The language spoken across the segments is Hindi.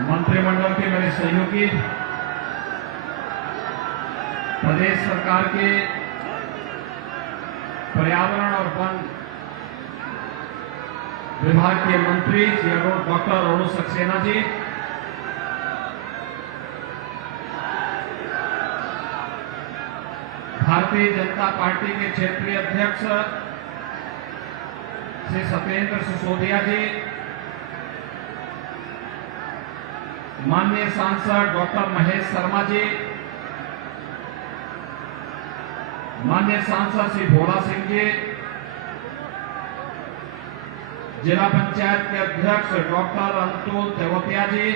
मंत्रिमंडल के मेरे सहयोगी, प्रदेश सरकार के पर्यावरण और वन विभाग के मंत्री श्री डॉक्टर अरुण सक्सेना जी, भारतीय जनता पार्टी के क्षेत्रीय अध्यक्ष श्री सत्येंद्र सिसोदिया जी, माननीय सांसद डॉक्टर महेश शर्मा जी, माननीय सांसद श्री भोला सिंह जी, जिला पंचायत के अध्यक्ष डॉक्टर अंतुल तेवतिया जी,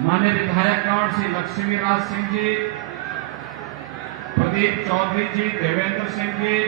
माननीय विधायकगण श्री लक्ष्मीराज सिंह जी, प्रदीप चौधरी जी, देवेंद्र सिंह जी,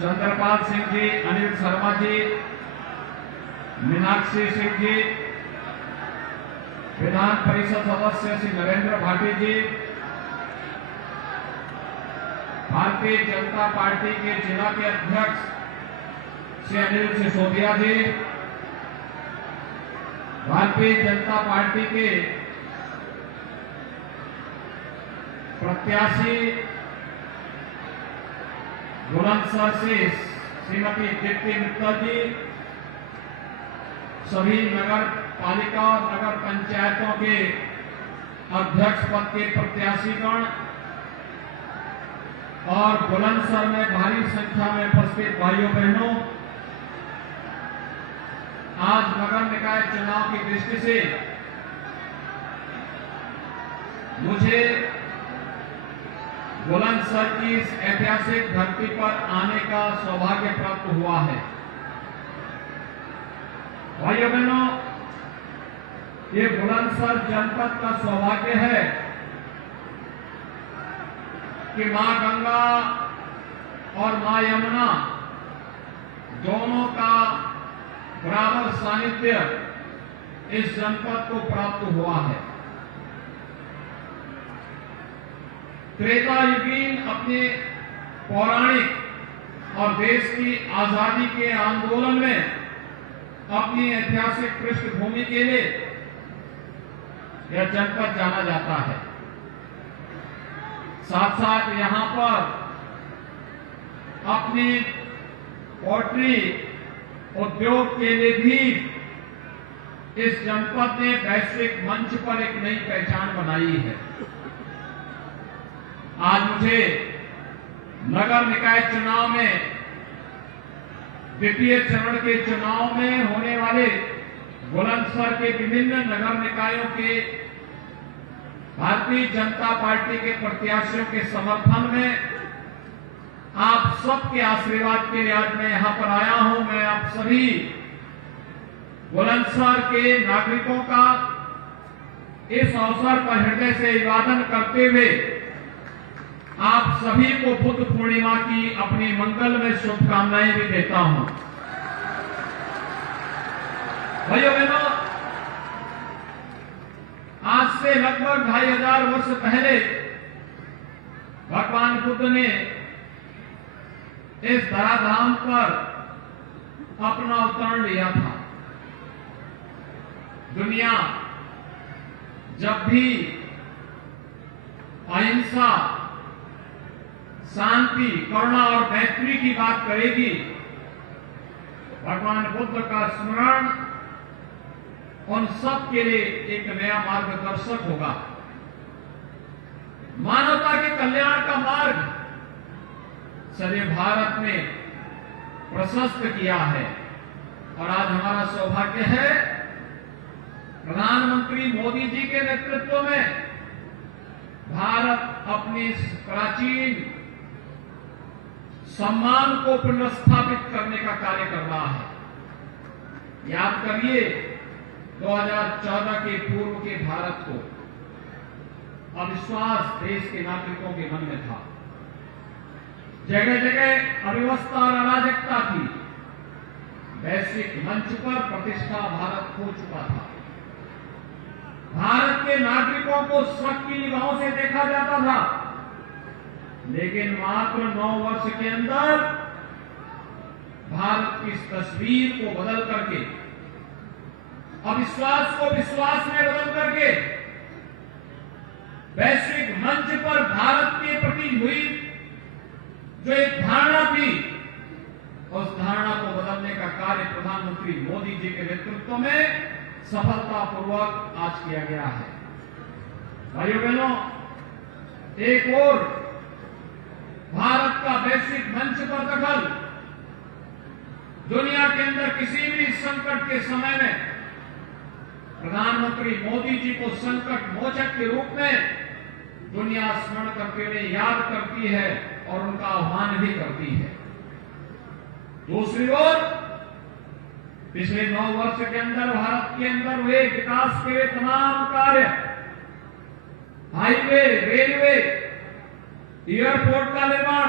चंद्रपाल सिंह जी, अनिल शर्मा जी, मीनाक्षी सिंह जी, विधान परिषद सदस्य श्री नरेंद्र भाटी जी, भारतीय जनता पार्टी के जिला के अध्यक्ष श्री अनिल सिसोदिया जी, भारतीय जनता पार्टी के प्रत्याशी बुलंदशहर से श्रीमती दीप्ति मित्तल जी, सभी नगर पालिका और नगर पंचायतों के अध्यक्ष पद के प्रत्याशीगण और बुलंदशहर में भारी संख्या में उपस्थित भाइयों बहनों, आज नगर निकाय चुनाव की दृष्टि से मुझे बुलंदशहर की इस ऐतिहासिक धरती पर आने का सौभाग्य प्राप्त हुआ है। भाइयों बहनों, ये बुलंदशहर जनपद का सौभाग्य है कि मां गंगा और मां यमुना दोनों का बराबर सानिध्य इस जनपद को प्राप्त हुआ है। त्रेता युगीन अपने पौराणिक और देश की आजादी के आंदोलन में अपनी ऐतिहासिक पृष्ठभूमि के लिए यह जनपद जाना जाता है। साथ साथ यहां पर अपनी पोल्ट्री उद्योग के लिए भी इस जनपद ने वैश्विक मंच पर एक नई पहचान बनाई है। आज मुझे नगर निकाय चुनाव में, द्वितीय चरण के चुनाव में होने वाले बुलंदशहर के विभिन्न नगर निकायों के भारतीय जनता पार्टी के प्रत्याशियों के समर्थन में आप सबके आशीर्वाद के लिए आज मैं यहां पर आया हूं। मैं आप सभी बुलंदशहर के नागरिकों का इस अवसर पर हृदय से अभिवादन करते हुए आप सभी को बुद्ध पूर्णिमा की अपनी मंगल में शुभकामनाएं भी देता हूं। भाइयों बहनों, आज से लगभग 2500 वर्ष पहले भगवान बुद्ध ने इस धराधाम पर अपना अवतरण लिया था। दुनिया जब भी अहिंसा, शांति, करुणा और मैत्री की बात करेगी, भगवान बुद्ध का स्मरण उन सब के लिए एक नया मार्गदर्शक होगा। मानवता के कल्याण का मार्ग सभी भारत ने प्रशस्त किया है और आज हमारा सौभाग्य है प्रधानमंत्री मोदी जी के नेतृत्व में भारत अपनी प्राचीन सम्मान को पुनर्स्थापित करने का कार्य कर रहा है। याद करिए 2014 के पूर्व के भारत को अविश्वास देश के नागरिकों के मन में था। जगह जगह अव्यवस्था और अराजकता थी। वैश्विक मंच पर प्रतिष्ठा भारत खो चुका था। भारत के नागरिकों को शक की निगाहों से देखा जाता था, लेकिन मात्र 9 वर्ष के अंदर भारत की इस तस्वीर को बदल करके अविश्वास को विश्वास में बदल करके वैश्विक मंच पर भारत के प्रति हुई जो एक धारणा थी, उस धारणा को बदलने का कार्य प्रधानमंत्री मोदी जी के नेतृत्व में सफलतापूर्वक आज किया गया है। भाइयों बहनों, एक और भारत का वैश्विक मंच पर दखल, दुनिया के अंदर किसी भी संकट के समय में प्रधानमंत्री मोदी जी को संकट मोचक के रूप में दुनिया स्मरण करते हुए याद करती है और उनका आह्वान भी करती है। दूसरी ओर पिछले 9 वर्ष के अंदर भारत के अंदर हुए विकास के तमाम कार्य, हाईवे, रेलवे, एयरपोर्ट का निर्माण,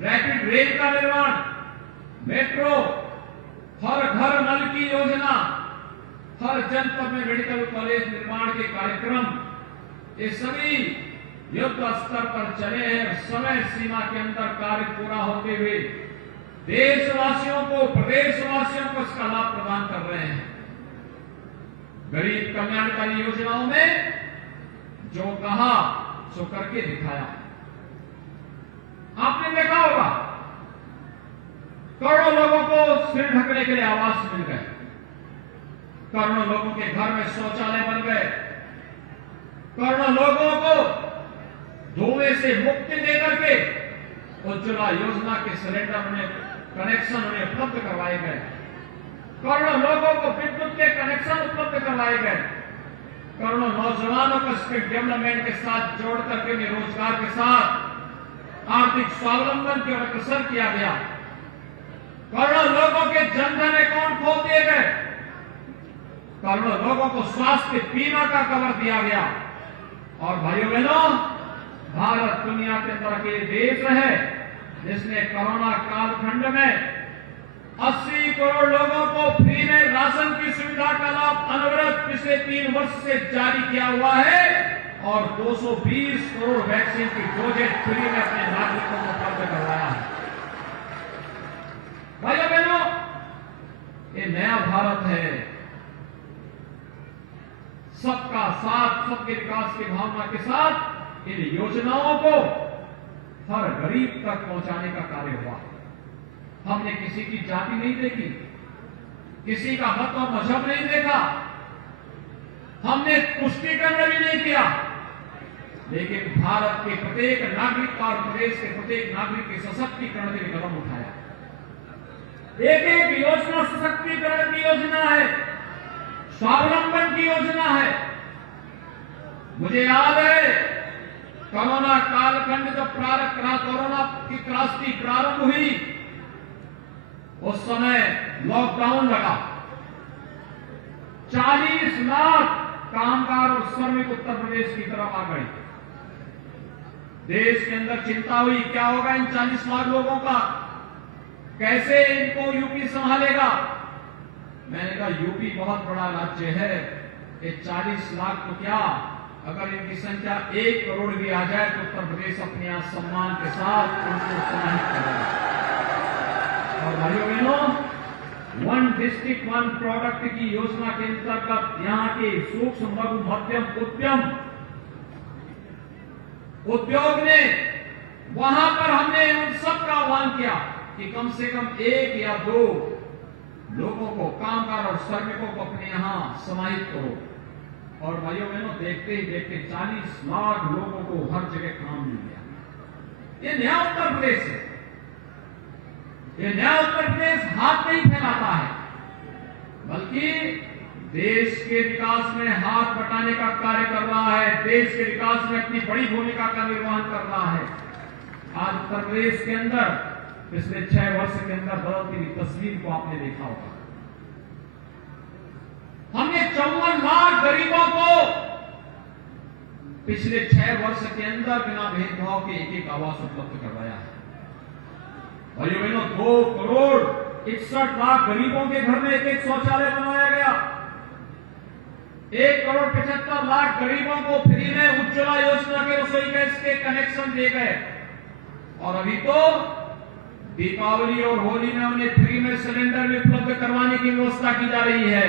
रैपिड रेल का निर्माण, मेट्रो, हर घर नल की योजना, हर जनपद में मेडिकल कॉलेज निर्माण के कार्यक्रम, ये सभी युद्ध स्तर पर चले हैं। समय सीमा के अंदर कार्य पूरा होते हुए देशवासियों को, प्रदेशवासियों को इसका लाभ प्रदान कर रहे हैं। गरीब कल्याणकारी योजनाओं में जो कहा सो करके दिखाया। आपने देखा होगा, करोड़ों लोगों को सिर ढकने के लिए आवास मिल गए, करोड़ों लोगों के घर में शौचालय बन गए, करोड़ों लोगों को धुएं से मुक्ति देकर के उज्ज्वला योजना के सिलेंडर उन्हें कनेक्शन उन्हें उपलब्ध करवाए गए, करोड़ों लोगों को विद्युत के कनेक्शन उपलब्ध करवाए गए, करोड़ों नौजवानों को स्किल डेवलपमेंट के साथ जोड़ करके उन्हें रोजगार के साथ आर्थिक स्वावलंबन की ओर अग्रसर किया गया, करोड़ों लोगों के जनधन अकाउंट खोल दिए गए, करोड़ों लोगों को स्वास्थ्य बीमा का कवर दिया गया। और भाइयों बहनों, भारत दुनिया के अंदर अकेले देश है जिसने कोरोना कालखंड में 80 करोड़ लोगों को फ्री में राशन की सुविधा का लाभ अनवरत पिछले 3 वर्ष से जारी किया हुआ है और 220 करोड़ वैक्सीन की डोजेज फ्री में अपने नागरिकों को उपलब्ध करवाया है। भाइयों बहनों, ये नया भारत है, सबका साथ, सबके विकास की भावना के साथ इन योजनाओं को हर गरीब तक पहुंचाने का कार्य हुआ। हमने किसी की जाति नहीं देखी, किसी का मत और मजहब नहीं देखा, हमने तुष्टीकरण भी नहीं किया, लेकिन भारत के प्रत्येक नागरिक और प्रदेश के प्रत्येक नागरिक के सशक्तिकरण के लिए कदम उठाया। एक एक योजना सशक्तिकरण की योजना है, स्वावलंबन की योजना है। मुझे याद है कोरोना कालखंड जब कोरोना की त्रासदी प्रारंभ हुई, उस समय लॉकडाउन लगा, 40 लाख कामगार और श्रमिक उत्तर प्रदेश की तरफ आ गए। देश के अंदर चिंता हुई, क्या होगा इन 40 लाख लोगों का, कैसे इनको यूपी संभालेगा। मैंने कहा यूपी बहुत बड़ा राज्य है, ये 40 लाख तो क्या, अगर इनकी संख्या 1 करोड़ भी आ जाए तो उत्तर प्रदेश अपने यहाँ सम्मान के साथ उनको समाहित करेगा। और भाइयों बहनों, 1 डिस्ट्रिक्ट 1 प्रोडक्ट की योजना के अंतर्गत यहाँ के सूक्ष्म लघु मध्यम उद्योग ने, वहां पर हमने उन सबका आह्वान किया कि कम से कम 1 या 2 लोगों को, कामगार और श्रमिकों को अपने यहां समाहित करो। और भाइयों बहनों, देखते ही देखते 40 लाख लोगों को हर जगह काम मिल गया। ये नया उत्तर प्रदेश है, ये नया उत्तर प्रदेश हाथ नहीं फैलाता है, बल्कि देश के विकास में हाथ बटाने का कार्य कर रहा है, देश के विकास में अपनी बड़ी भूमिका का निर्वहन कर रहा है। आज उत्तर प्रदेश के अंदर पिछले 6 वर्ष के अंदर बदलती हुई तस्वीर को आपने देखा होगा। हमने 54 लाख गरीबों को पिछले 6 वर्ष के अंदर बिना भेदभाव के एक आवास उपलब्ध करवाया है। भाइयों बहनों, 2 करोड़ 61 लाख गरीबों के घर में एक शौचालय बनवाया गया। 1 करोड़ 75 लाख गरीबों को फ्री में उज्ज्वला योजना के रसोई गैस के कनेक्शन दिए गए। और अभी तो दीपावली और होली में उन्हें फ्री में सिलेंडर भी उपलब्ध करवाने की व्यवस्था की जा रही है।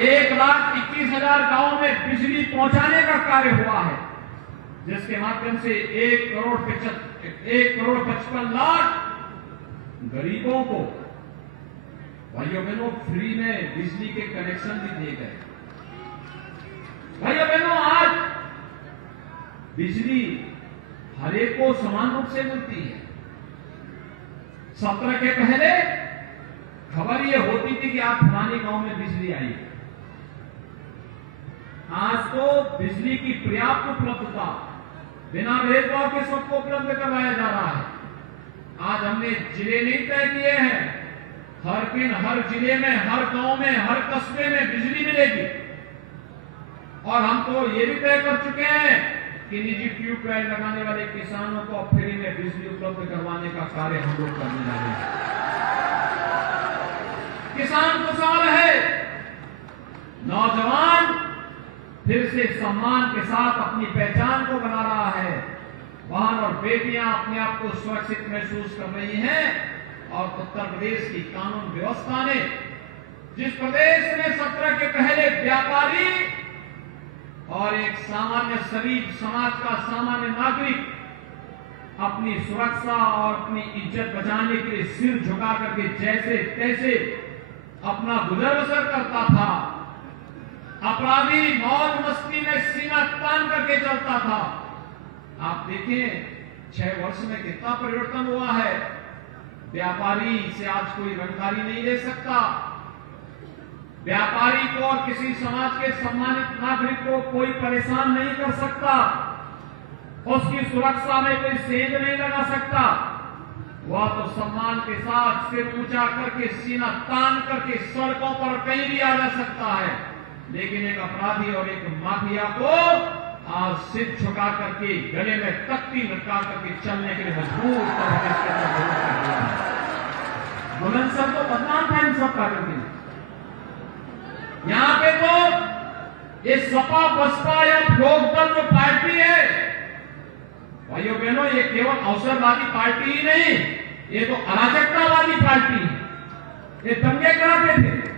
1,21,000 गांव में बिजली पहुंचाने का कार्य हुआ है, जिसके माध्यम से 1,55 लाख गरीबों को, भाइयों बहनों, फ्री में बिजली के कनेक्शन भी दिए गए। भाइयों बहनों, आज बिजली हर एक को समान रूप से मिलती है। 17 के पहले खबर यह होती थी कि आप फलाने गांव में बिजली आई। आज तो बिजली की पर्याप्त उपलब्धता बिना भेदभाव के सबको उपलब्ध करवाया जा रहा है। आज हमने जिले नहीं तय किए हैं, हर दिन हर जिले में, हर गांव में, हर कस्बे में बिजली मिलेगी। और हम तो ये भी तय कर चुके हैं कि निजी ट्यूबवेल लगाने वाले किसानों को फ्री में बिजली उपलब्ध करवाने का कार्य हम लोग करने जा रहे हैं। किसान खुशहाल है, नौजवान फिर से सम्मान के साथ अपनी पहचान को बना रहा है। बहन और बेटियां अपने आप को सुरक्षित महसूस कर रही हैं। और उत्तर प्रदेश की कानून व्यवस्था ने, जिस प्रदेश में 17 के पहले व्यापारी और एक सामान्य शरीफ समाज का सामान्य नागरिक अपनी सुरक्षा और अपनी इज्जत बचाने के लिए सिर झुका करके जैसे तैसे अपना गुजर बसर करता था, अपराधी मौज मस्ती में सीना तान करके चलता था। आप देखें 6 वर्ष में कितना परिवर्तन हुआ है। व्यापारी से आज कोई रंगदारी नहीं ले सकता। व्यापारी को और किसी समाज के सम्मानित नागरिक को कोई परेशान नहीं कर सकता। उसकी सुरक्षा में कोई सेंध नहीं लगा सकता। वह तो सम्मान के साथ सिर ऊंचा करके सीना तान करके सड़कों पर कहीं भी आ जा सकता है। लेकिन एक अपराधी और एक माफिया को आज सिर झुका करके गले में तख्ती लटका करके चलने के लिए मजबूर बुलंदशहर तो बदनाम था इन सब कार्यों के लिए। यहां पे तो ये सपा बसपा या लोकदल जो पार्टी है, भाइयों बहनों, ये केवल अवसरवादी पार्टी ही नहीं, ये तो अराजकतावादी पार्टी है। ये दंगे कराते थे।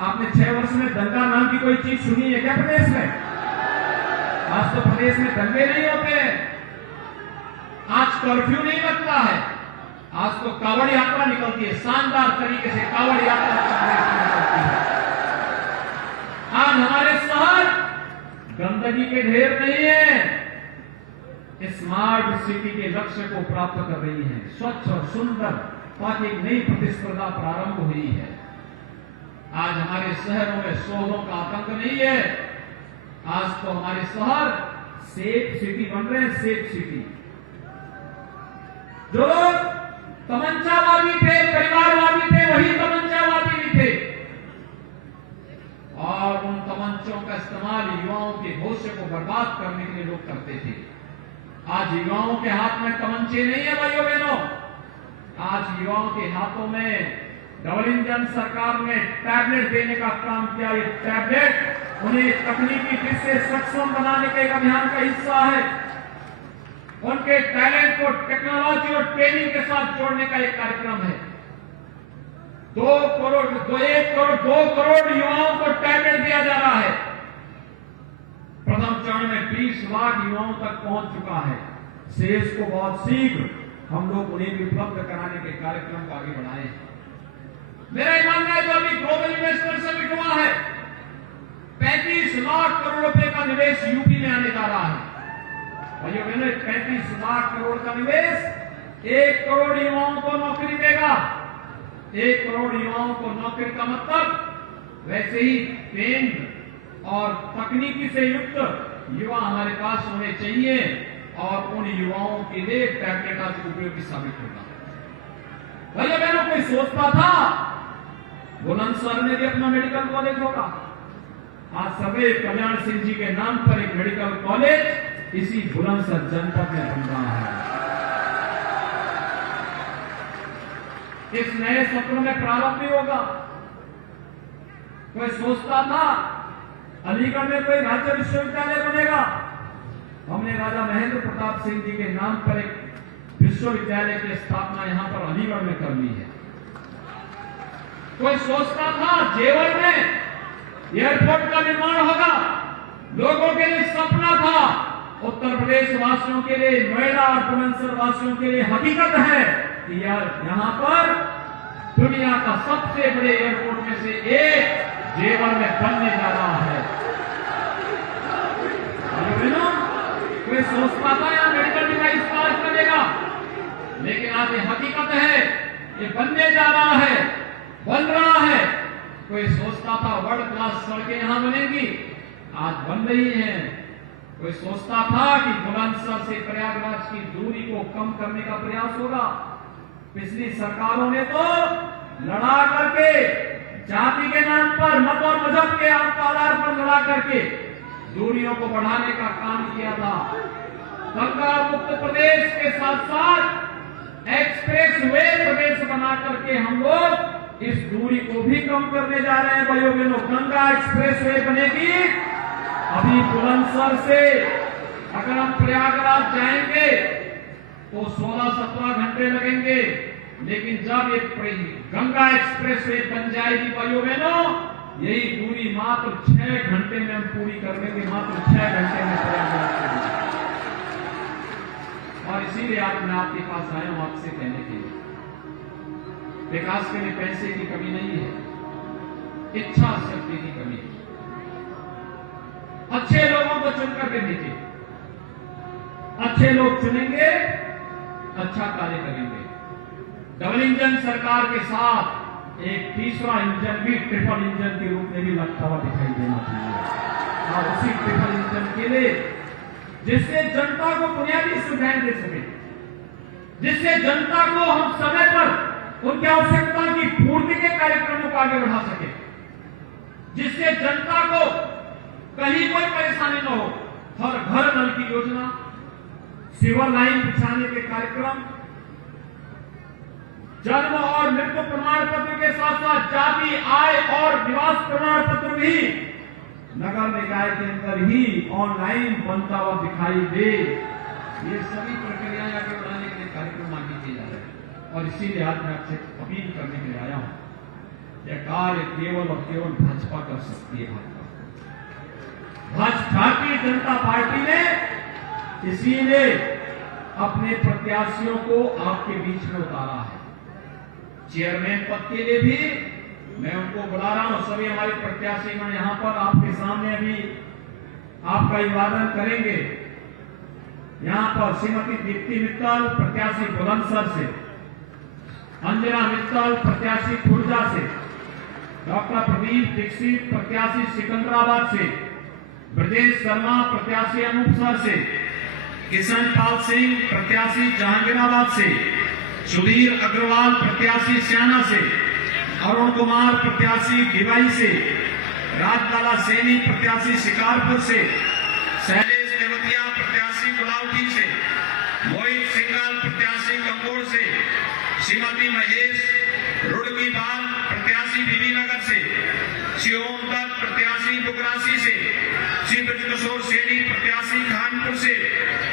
आपने 6 वर्ष में दंगा नाम की कोई चीज सुनी है क्या प्रदेश में? आज तो प्रदेश में दंगे नहीं होते हैं। आज कर्फ्यू नहीं लगता है। आज तो कावड़ यात्रा निकलती है, शानदार तरीके से कावड़ यात्रा निकलती है। आज हमारे शहर गंदगी के ढेर नहीं है, स्मार्ट सिटी के लक्ष्य को प्राप्त कर रही है। स्वच्छ और सुंदर ताकि एक नई प्रतिस्पर्धा प्रारंभ हुई है। आज हमारे शहरों में शोधों का आतंक नहीं है। आज तो हमारे शहर सेफ सिटी बन रहे हैं, सेफ सिटी। जो लोग तमंचावादी थे, परिवारवादी थे, वही तमंचावादी भी थे। और उन तमंचों का इस्तेमाल युवाओं के भविष्य को बर्बाद करने के लिए लोग करते थे। आज युवाओं के हाथ में तमंचे नहीं है भाइयों बहनों। आज युवाओं के हाथों में डबल इंजन सरकार ने टैबलेट देने का काम किया। ये टैबलेट उन्हें तकनीकी दृष्टि से सक्षम बनाने के एक अभियान का हिस्सा है। उनके टैलेंट को टेक्नोलॉजी और ट्रेनिंग के साथ जोड़ने का एक कार्यक्रम है। 2 करोड़ युवाओं को टैबलेट दिया जा रहा है। प्रथम चरण में 20 लाख युवाओं तक पहुंच चुका है। शेष को बहुत शीघ्र हम लोग उन्हें भी उपलब्ध कराने के कार्यक्रम को आगे बढ़ाए। मेरा मानना है जो अभी ग्लोबल इन्वेस्टर समिट हुआ है, 35 लाख करोड़ रुपए का निवेश यूपी में आने जा रहा है। भाइयों बहनों, 35 लाख करोड़ का निवेश 1 करोड़ युवाओं को नौकरी देगा। 1 करोड़ युवाओं को नौकरी का मतलब वैसे ही ट्रेंड और तकनीकी से युक्त युवा हमारे पास होने चाहिए। और उन युवाओं के लिए टैबलेट आज उपयोगी साबित होगा। भाइयों बहनों, कोई सोचता था बुलंदशहर में भी अपना मेडिकल कॉलेज होगा? आज सर्वैव कल्याण सिंह जी के नाम पर एक मेडिकल कॉलेज इसी बुलंदशहर जनपद में बन रहा है। इस नए सत्र में प्रारंभ भी होगा। कोई सोचता था अलीगढ़ में कोई राज्य विश्वविद्यालय बनेगा? हमने राजा महेंद्र प्रताप सिंह जी के नाम पर एक विश्वविद्यालय की स्थापना यहां पर अलीगढ़ में कर ली है। कोई सोचता था जेवर में एयरपोर्ट का निर्माण होगा। लोगों के लिए सपना था, उत्तर प्रदेश वासियों के लिए, नोएडा और बुलंदशहर वासियों के लिए हकीकत है कि यार यहां पर दुनिया का सबसे बड़े एयरपोर्ट में से एक जेवर में बनने जा रहा है। कोई सोचता था यहाँ मेडिकल डिवाइस पास करेगा, लेकिन आज ये हकीकत है, ये बनने जा रहा है, बन रहा है। कोई सोचता था वर्ल्ड क्लास सड़कें यहां बनेंगी, आज बन रही हैं। कोई सोचता था कि बुलंदशहर से प्रयागराज की दूरी को कम करने का प्रयास होगा। पिछली सरकारों ने तो लड़ा करके, जाति के नाम पर, मत और मजहब के आधार पर लड़ा करके दूरियों को बढ़ाने का काम किया था। गंगा मुक्त प्रदेश के साथ साथ एक्सप्रेस वे प्रदेश बना करके हम लोग इस दूरी को भी कम करने जा रहे हैं। भाइयों बहनों, गंगा एक्सप्रेस वे बनेगी। अभी बुलंदशहर से अगर हम प्रयागराज जाएंगे तो 16-17 घंटे लगेंगे, लेकिन जब ये गंगा एक्सप्रेस वे बन जाएगी भाइयों बहनों, यही दूरी मात्र 6 घंटे में हम पूरी कर लेंगे, मात्र 6 घंटे में प्रयागराज से। और इसीलिए आज मैं आपके पास आया हूं आपसे कहने के लिए, विकास के लिए पैसे की कमी नहीं है, इच्छा शक्ति की कमी है। अच्छे लोगों को चुनकर के दीजिए, अच्छे लोग चुनेंगे, अच्छा कार्य करेंगे। डबल इंजन सरकार के साथ एक तीसरा इंजन भी ट्रिपल इंजन के रूप में भी लगता हुआ दिखाई देना चाहिए। और उसी ट्रिपल इंजन के लिए जिससे जनता को बुनियादी सुविधाएं दे सके, जिससे जनता को हम समय पर उनकी आवश्यकता की पूर्ति के कार्यक्रमों को आगे बढ़ा सके, जिससे जनता को कहीं कोई परेशानी न हो। हर घर नल की योजना, सीवर लाइन बिछाने के कार्यक्रम, जन्म और मृत्यु प्रमाण पत्र के साथ साथ जाति, आय और निवास प्रमाण पत्र भी नगर निकाय के अंदर ही ऑनलाइन बनता हुआ दिखाई दे। ये सभी प्रक्रियाएं आगे बढ़ाने के लिए कार्यक्रम आगे किए जा रहे हैं। और इसीलिए आज मैं आपसे अपील करने के लिए आया हूं, यह कार्य केवल और केवल भाजपा कर सकती है। भारतीय जनता पार्टी ने इसीलिए अपने प्रत्याशियों को आपके बीच में उतारा है। चेयरमैन पद के लिए भी मैं उनको बुला रहा हूं। सभी हमारे प्रत्याशी मैं यहां पर आपके सामने अभी आपका अभिवादन करेंगे। यहां पर श्रीमती दीप्ति मित्तल प्रत्याशी बुलंदशहर से, अंजना मित्तल प्रत्याशी खुर्जा से, डॉक्टर प्रदीप दीक्षित प्रत्याशी सिकंदराबाद से, ब्रजेश शर्मा प्रत्याशी अनूपसर से, किशन पाल सिंह प्रत्याशी जहांगीराबाद से, सुधीर अग्रवाल प्रत्याशी स्याना से, अरुण कुमार प्रत्याशी भिवाई से, राजलाला सैनी प्रत्याशी शिकारपुर से, शैलेश नेवतिया प्रत्याशी गुलावटी से, मोहित सिंघल प्रत्याशी कंगोड़ से, श्रीमती महेश रुड़कीपाल प्रत्याशी बीबीनगर से, श्री ओम दत्त प्रत्याशी बुगरासी से, श्री ब्रजकिशोर सैनी प्रत्याशी खानपुर से,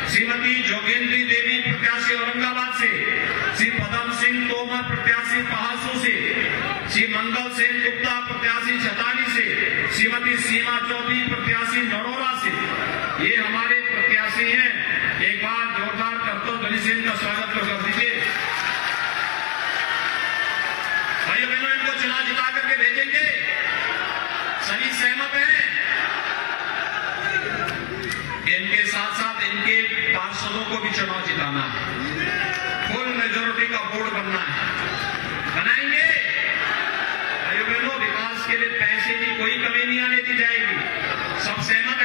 श्रीमती जोगेंद्री देवी प्रत्याशी औरंगाबाद से, श्री पदम सिंह तोमर प्रत्याशी पहासू से, श्री मंगल सेन गुप्ता प्रत्याशी छतानी से, श्रीमती सीमा चौधरी प्रत्याशी नरोला से। ये हमारे प्रत्याशी हैं। एक बार जोरदार करतो गली सिंह का स्वागत कर दीजिए। भाइयों बहनों, इनको चुनाव जिता करके भेजेंगे, सभी सहमत हैं। इनके साथ साथ इनके पार्षदों को भी चुनाव जिताना है, फुल मेजोरिटी का बोर्ड बनना है, बनाएंगे। भाइयों बहनों, विकास के लिए पैसे की कोई कमी नहीं आने दी जाएगी। सब सहमत